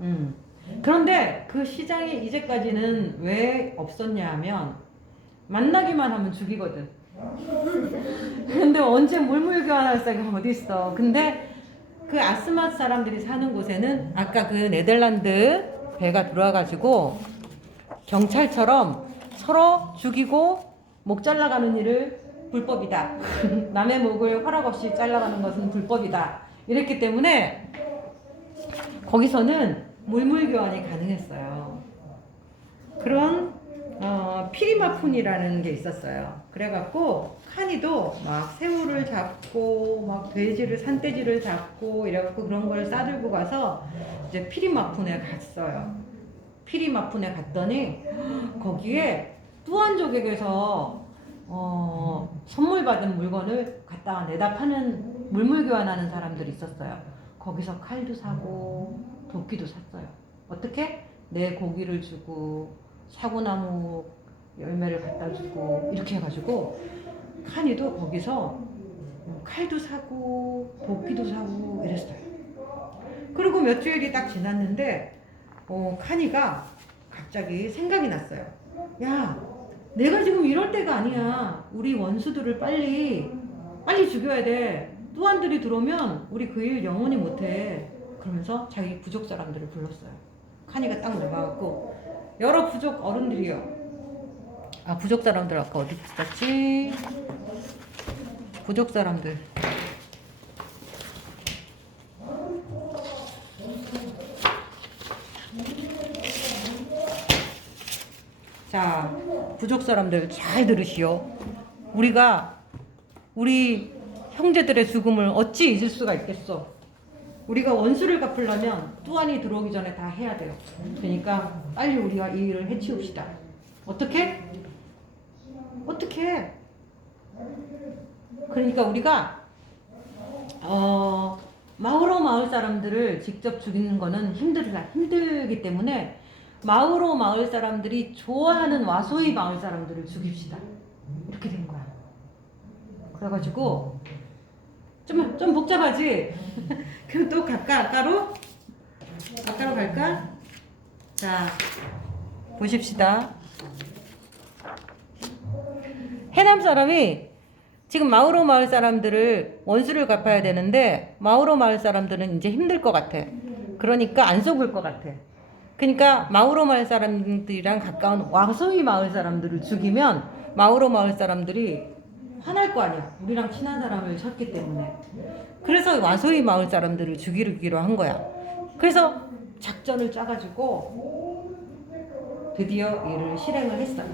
음. 그런데 그 시장이 이제까지는 왜 없었냐 하면 만나기만 하면 죽이거든. 근데 언제 물물교환할 사람이 어디 있어. 근데 그 아스맛 사람들이 사는 곳에는 아까 그 네덜란드 배가 들어와가지고 경찰처럼 서로 죽이고 목 잘라가는 일을 불법이다. 남의 목을 허락 없이 잘라가는 것은 불법이다. 이랬기 때문에 거기서는 물물교환이 가능했어요. 그런 피리마푼이라는 게 있었어요. 그래갖고 칸이도 막 새우를 잡고 막 돼지를 산돼지를 잡고 이래갖고 그런 걸 싸들고 가서 이제 피리마푼에 갔어요. 피리마푼에 갔더니 거기에 뚜안족에게서 선물 받은 물건을 갖다가 내다 파는 물물교환하는 사람들이 있었어요. 거기서 칼도 사고 도끼도 샀어요. 어떻게? 내 고기를 주고 사구나무 열매를 갖다 주고 이렇게 해가지고 칸이도 거기서 칼도 사고 도끼도 사고 이랬어요. 그리고 몇 주일이 딱 지났는데 칸이가 갑자기 생각이 났어요. 야, 내가 지금 이럴 때가 아니야. 우리 원수들을 빨리 죽여야 돼. 또한들이 들어오면 우리 그 일 영원히 못해. 그러면서 자기 부족 사람들을 불렀어요. 칸이가 딱 나가갖고 여러 부족 어른들이요. 아, 부족 사람들 아까 어디 있었지? 부족 사람들. 자, 부족 사람들 잘 들으시오. 우리 형제들의 죽음을 어찌 잊을 수가 있겠어. 우리가 원수를 갚으려면 뚜안이 들어오기 전에 다 해야 돼요. 그러니까 빨리 우리가 이 일을 해치웁시다. 어떻게? 그러니까 우리가 마우로 마을 사람들을 직접 죽이는 거는 힘들기 때문에 마우로 마을 사람들이 좋아하는 와소이 마을 사람들을 죽입시다. 이렇게 된 거야. 그래가지고 좀 복잡하지? 그럼 또 갈까? 아까로 갈까? 자, 보십시다. 해남 사람이 지금 마우로 마을 사람들을 원수를 갚아야 되는데 마우로 마을 사람들은 이제 힘들 것 같아. 그러니까 안 속을 것 같아. 그러니까 마우로 마을 사람들이랑 가까운 와소이 마을 사람들을 죽이면 마우로 마을 사람들이 화날 거 아니야. 우리랑 친한 사람을 쳤기 때문에. 그래서 와소이 마을 사람들을 죽이기로 한 거야. 그래서 작전을 짜가지고 드디어 이를 실행을 했어요.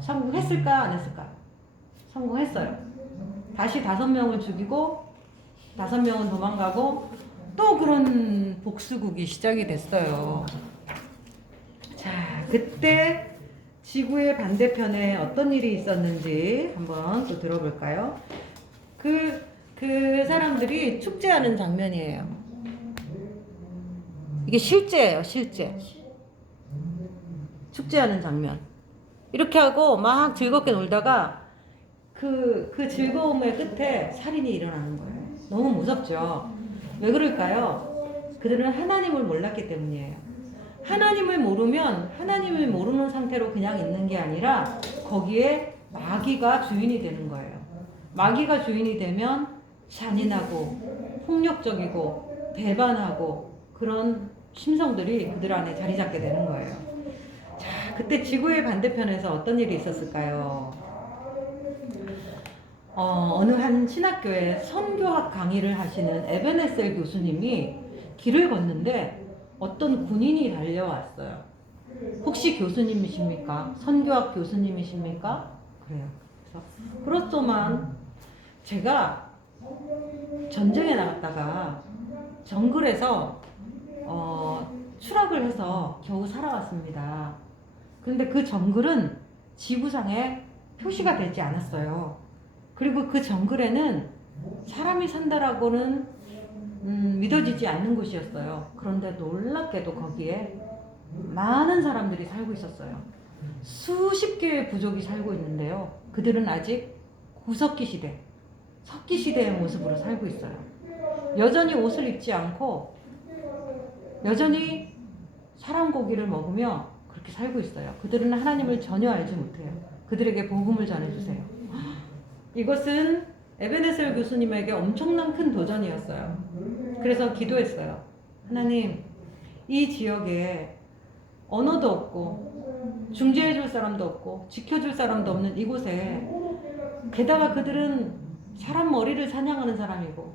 성공했을까 안 했을까? 성공했어요. 다시 5명을 죽이고 5명은 도망가고 또 그런 복수국이 시작이 됐어요. 자, 그때 지구의 반대편에 어떤 일이 있었는지 한번 또 들어볼까요? 그 사람들이 축제하는 장면이에요. 이게 실제예요, 실제. 축제하는 장면. 이렇게 하고 막 즐겁게 놀다가 그 즐거움의 끝에 살인이 일어나는 거예요. 너무 무섭죠? 왜 그럴까요? 그들은 하나님을 몰랐기 때문이에요. 하나님을 모르는 상태로 그냥 있는 게 아니라 거기에 마귀가 주인이 되는 거예요. 마귀가 주인이 되면 잔인하고 폭력적이고 배반하고 그런 심성들이 그들 안에 자리 잡게 되는 거예요. 자, 그때 지구의 반대편에서 어떤 일이 있었을까요? 어느 한 신학교에 선교학 강의를 하시는 에베네셀 교수님이 길을 걷는데 어떤 군인이 달려왔어요. 혹시 교수님이십니까? 선교학 교수님이십니까? 그래요. 그렇소만 제가 전쟁에 나갔다가 정글에서 추락을 해서 겨우 살아왔습니다. 그런데 그 정글은 지구상에 표시가 되지 않았어요. 그리고 그 정글에는 사람이 산다라고는 믿어지지 않는 곳이었어요. 그런데 놀랍게도 거기에 많은 사람들이 살고 있었어요. 수십 개의 부족이 살고 있는데요. 그들은 아직 구석기 시대, 석기 시대의 모습으로 살고 있어요. 여전히 옷을 입지 않고 여전히 사람 고기를 먹으며 그렇게 살고 있어요. 그들은 하나님을 전혀 알지 못해요. 그들에게 복음을 전해주세요. 이것은 에베네셀 교수님에게 엄청난 큰 도전이었어요. 그래서 기도했어요. 하나님, 이 지역에 언어도 없고 중재해줄 사람도 없고 지켜줄 사람도 없는 이곳에, 게다가 그들은 사람 머리를 사냥하는 사람이고,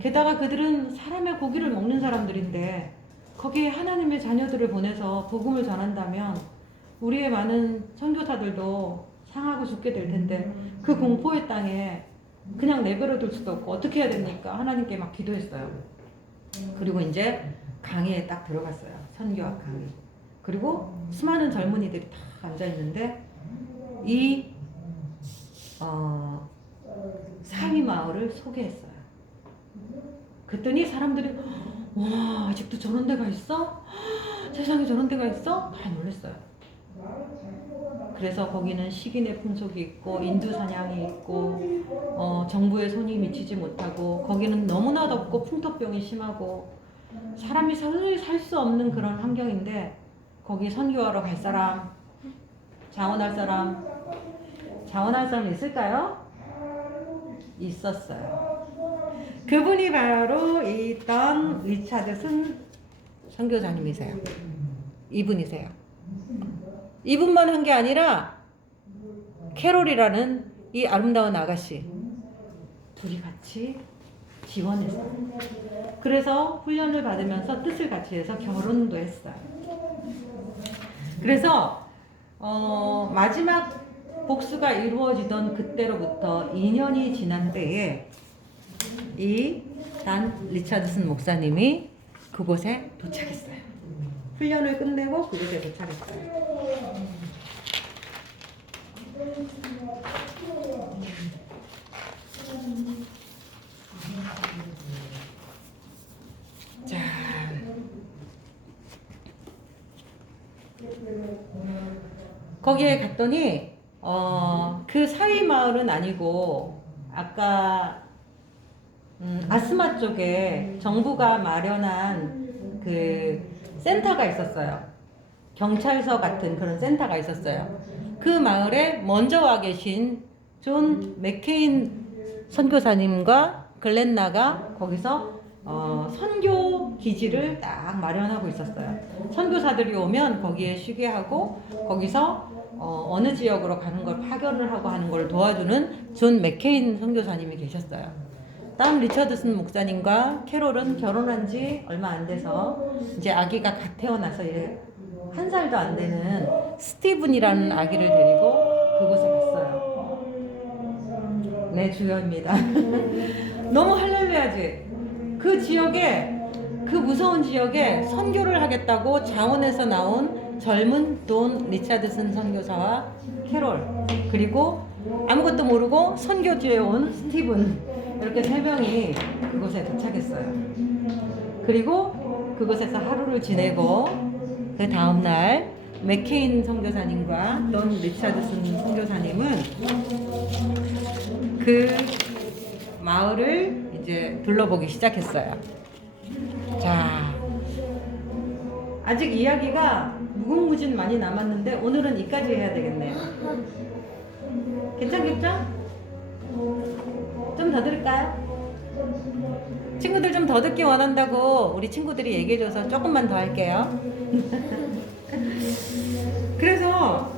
게다가 그들은 사람의 고기를 먹는 사람들인데, 거기에 하나님의 자녀들을 보내서 복음을 전한다면 우리의 많은 선교사들도 상하고 죽게 될 텐데, 그 공포의 땅에 그냥 내버려 둘 수도 없고 어떻게 해야 됩니까? 하나님께 막 기도했어요. 그리고 이제 강의에 딱 들어갔어요. 선교학 강의. 그리고 수많은 젊은이들이 다 앉아있는데 이 사위 마을을 소개했어요. 그랬더니 사람들이 와, 아직도 저런 데가 있어? 세상에 저런 데가 있어? 다 놀랐어요. 그래서 거기는 식인의 풍속이 있고 인두 사냥이 있고 정부의 손이 미치지 못하고, 거기는 너무나 덥고 풍토병이 심하고 사람이 살 수 없는 그런 환경인데, 거기 선교하러 갈 사람, 자원할 사람 있을까요? 있었어요. 그분이 바로 이 던 리차드슨 선교사님이세요. 이분이세요. 이분만 한 게 아니라 캐롤이라는 이 아름다운 아가씨, 둘이 같이 지원했어요. 그래서 훈련을 받으면서 뜻을 같이 해서 결혼도 했어요. 그래서 마지막 복수가 이루어지던 그때로부터 2년이 지난 때에 이 단 리차드슨 목사님이 그곳에 도착했어요. 훈련을 끝내고 그곳에 도착했어요. 자, 거기에 갔더니 그 사위 마을은 아니고 아까 아스마 쪽에 정부가 마련한 그 센터가 있었어요. 경찰서 같은 그런 센터가 있었어요. 그 마을에 먼저 와 계신 존 맥케인 선교사님과 글렌나가 거기서 선교 기지를 딱 마련하고 있었어요. 선교사들이 오면 거기에 쉬게 하고, 거기서 어느 지역으로 가는 걸 파견을 하고 하는 걸 도와주는 존 맥케인 선교사님이 계셨어요. 다음 리처드슨 목사님과 캐롤은 결혼한 지 얼마 안 돼서 이제 아기가 갓 태어나서 이제 1살도 안 되는 스티븐이라는 아기를 데리고 그곳에 갔어요. 네, 주연입니다. 너무 할렐루야지. 그 지역에, 그 무서운 지역에 선교를 하겠다고 자원에서 나온 젊은 돈 리차드슨 선교사와 캐롤, 그리고 아무것도 모르고 선교지에 온 스티븐, 이렇게 3명이 그곳에 도착했어요. 그리고 그곳에서 하루를 지내고 그 다음날 맥케인 선교사님과 돈 리차드슨 선교사님은 그 마을을 이제 둘러보기 시작했어요. 자, 아직 이야기가 무궁무진 많이 남았는데 오늘은 이까지 해야 되겠네요. 괜찮겠죠? 좀 더 들을까요? 친구들 좀 더 듣기 원한다고 우리 친구들이 얘기해줘서 조금만 더 할게요. 그래서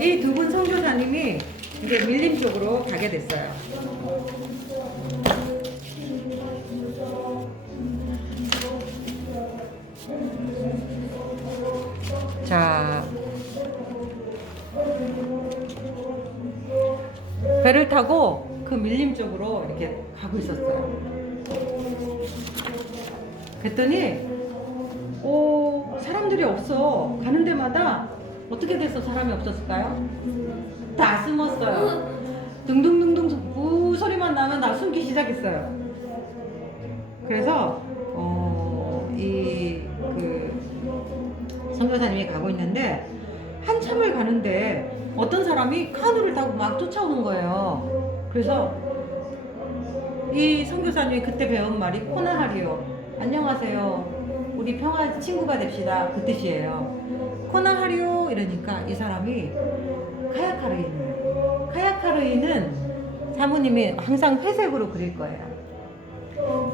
이 두 분 선교사님이 이제 밀림 쪽으로 가게 됐어요. 자, 배를 타고 그 밀림 쪽으로 이렇게 가고 있었어요. 그랬더니 사람들이 없어. 가는 데마다 어떻게 돼서 사람이 없었을까요? 다 숨었어요. 둥둥둥둥 소리만 나면 다 숨기 시작했어요. 그래서 그 선교사님이 가고 있는데 한참을 가는데 어떤 사람이 카누를 타고 막 쫓아오는 거예요. 그래서 이 선교사님이 그때 배운 말이 코나하리오. 안녕하세요. 우리 평화 친구가 됩시다. 그 뜻이에요. 코나하리오 이러니까 이 사람이 카야카르인이에요. 카야카르인은 사모님이 항상 회색으로 그릴 거예요.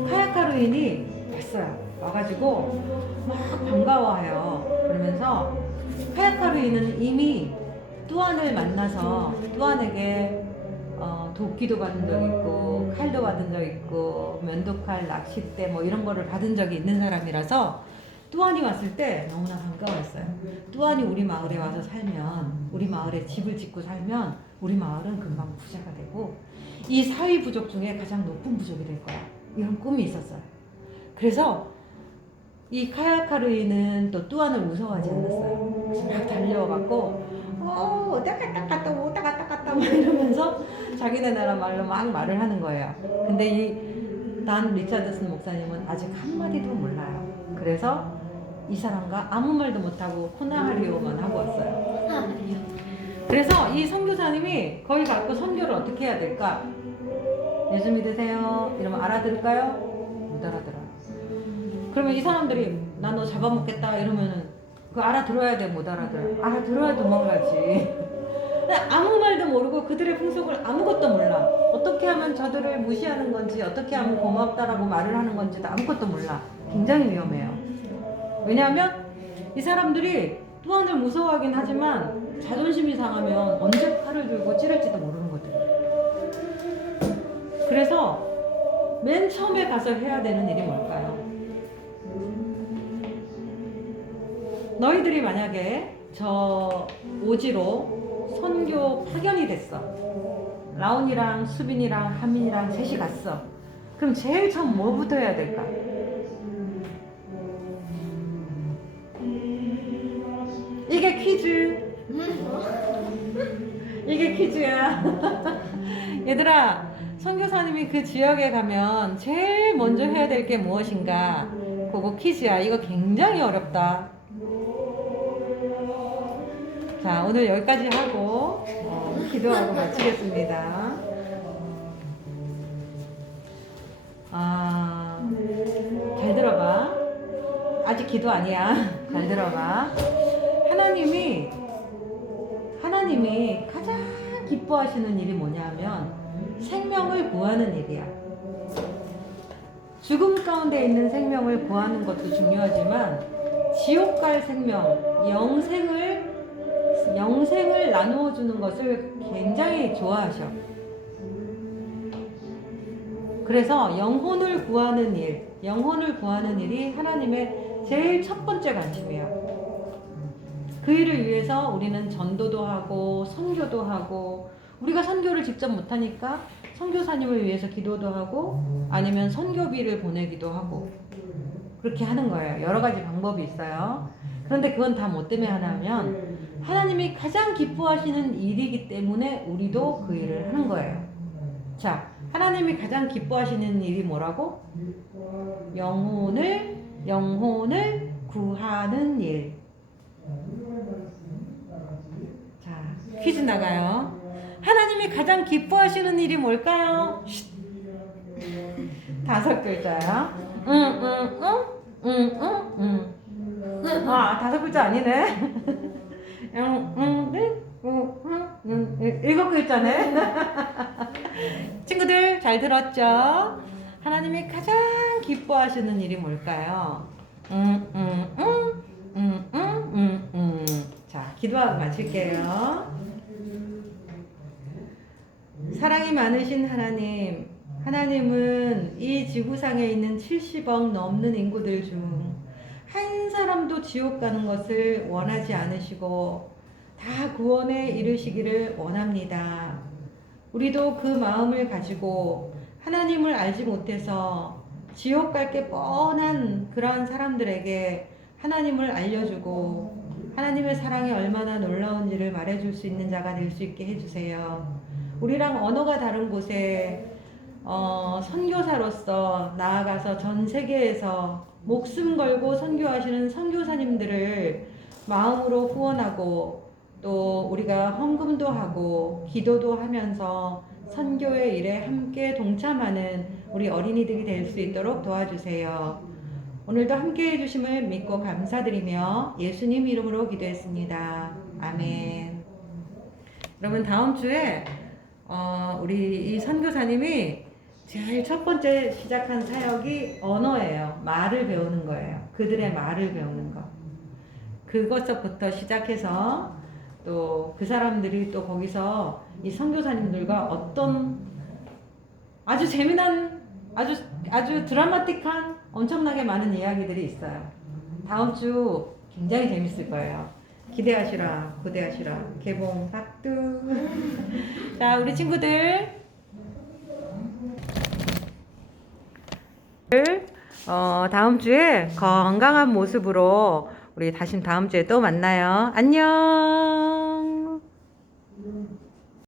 카야카르인이 왔어요. 와가지고 막 반가워해요. 그러면서 카야카르인은 이미 뚜안을 만나서 뚜안에게 도끼도 받은 적 있고 칼도 받은 적 있고 면도칼, 낚싯대 뭐 이런 거를 받은 적이 있는 사람이라서 뚜안이 왔을 때 너무나 반가웠어요. 뚜안이 우리 마을에 와서 살면, 우리 마을에 집을 짓고 살면 우리 마을은 금방 부자가 되고 이 사위 부족 중에 가장 높은 부족이 될 거야. 이런 꿈이 있었어요. 그래서 이 카야카르이는 또 뚜안을 무서워하지 않았어요. 그래서 막 달려와갖고 오다가다가다 막 이러면서 자기네 나라 말로 막 말을 하는 거예요. 근데 이 단 리차드슨 목사님은 아직 한마디도 몰라요. 그래서 이 사람과 아무 말도 못하고 코나하리오만 하고 왔어요. 그래서 이 선교사님이 거기 가고 선교를 어떻게 해야 될까? 예수 믿으세요? 이러면 알아들을까요? 못 알아들어요. 그러면 이 사람들이 나 너 잡아먹겠다 이러면은 그 알아들어야 돼? 못 알아들어요? 알아들어야 도망가지. 아무 말도 모르고 그들의 풍속을 아무것도 몰라. 어떻게 하면 저들을 무시하는 건지, 어떻게 하면 고맙다라고 말을 하는 건지도 아무것도 몰라. 굉장히 위험해요. 왜냐하면 이 사람들이 뚜안을 무서워하긴 하지만 자존심이 상하면 언제 칼을 들고 찌를지도 모르는 거든. 그래서 맨 처음에 가서 해야 되는 일이 뭘까요? 너희들이 만약에 저 오지로 선교 파견이 됐어. 라온이랑 수빈이랑 하민이랑 셋이 갔어. 그럼 제일 처음 뭐부터 해야 될까? 이게 퀴즈. 이게 퀴즈야. 얘들아, 선교사님이 그 지역에 가면 제일 먼저 해야 될 게 무엇인가? 그거 퀴즈야. 이거 굉장히 어렵다. 자, 오늘 여기까지 하고 기도하고 마치겠습니다. 잘 들어봐. 아직 기도 아니야. 잘 들어봐. 하나님이 가장 기뻐하시는 일이 뭐냐면 생명을 구하는 일이야. 죽음 가운데 있는 생명을 구하는 것도 중요하지만 지옥 갈 생명, 영생을 나누어 주는 것을 굉장히 좋아하셔. 그래서 영혼을 구하는 일이 하나님의 제일 첫 번째 관심이에요. 그 일을 위해서 우리는 전도도 하고 선교도 하고, 우리가 선교를 직접 못하니까 선교사님을 위해서 기도도 하고 아니면 선교비를 보내기도 하고 그렇게 하는 거예요. 여러 가지 방법이 있어요. 그런데 그건 다 뭐 때문에 하냐면 하나님이 가장 기뻐하시는 일이기 때문에 우리도 그 일을 하는 거예요. 자, 하나님이 가장 기뻐하시는 일이 뭐라고? 영혼을 구하는 일. 자, 퀴즈 나가요. 하나님이 가장 기뻐하시는 일이 뭘까요? 5글자야. 아, 5글자 아니네. 7글자네. 친구들 잘 들었죠? 하나님이 가장 기뻐하시는 일이 뭘까요? 자, 기도하고 마칠게요. 사랑이 많으신 하나님은 이 지구상에 있는 70억 넘는 인구들 중 한 사람도 지옥 가는 것을 원하지 않으시고 다 구원에 이르시기를 원합니다. 우리도 그 마음을 가지고 하나님을 알지 못해서 지옥 갈 게 뻔한 그런 사람들에게 하나님을 알려주고 하나님의 사랑이 얼마나 놀라운지를 말해줄 수 있는 자가 될 수 있게 해주세요. 우리랑 언어가 다른 곳에 선교사로서 나아가서 전 세계에서 목숨 걸고 선교하시는 선교사님들을 마음으로 후원하고 또 우리가 헌금도 하고 기도도 하면서 선교의 일에 함께 동참하는 우리 어린이들이 될 수 있도록 도와주세요. 오늘도 함께 해주심을 믿고 감사드리며 예수님 이름으로 기도했습니다. 아멘. 그러면 다음 주에 우리 이 선교사님이 제일 첫 번째 시작한 사역이 언어예요. 말을 배우는 거예요. 그들의 말을 배우는 거. 그것부터 시작해서 또 그 사람들이 또 거기서 이 선교사님들과 어떤 아주 재미난 아주 드라마틱한 엄청나게 많은 이야기들이 있어요. 다음 주 굉장히 재밌을 거예요. 기대하시라, 고대하시라. 개봉 박두. 자, 우리 친구들 다음 주에 건강한 모습으로 우리 다시 다음 주에 또 만나요. 안녕.